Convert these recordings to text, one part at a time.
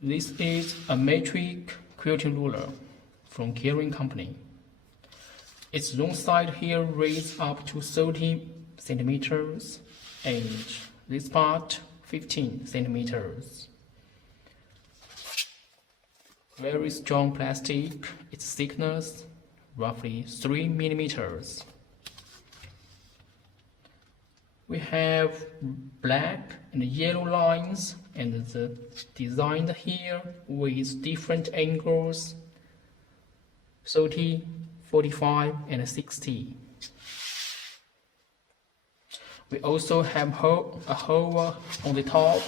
This is a metric quilting ruler from Kearing company. Its long side here raised up to 30 centimeters and this part 15 centimeters. Very strong plastic, its thickness roughly 3 millimeters. We have black and yellow lines and the design here with different angles 30, 45 and 60. We also have a hole on the top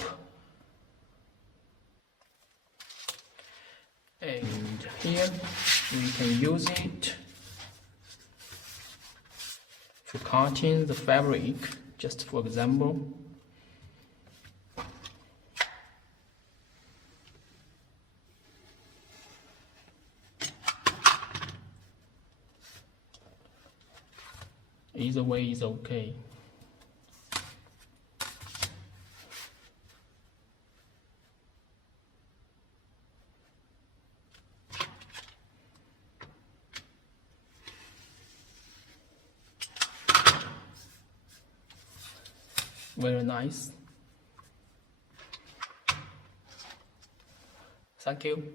and here we can use it to cutting the fabric, just for example. Either way is okay. Very nice. Thank you.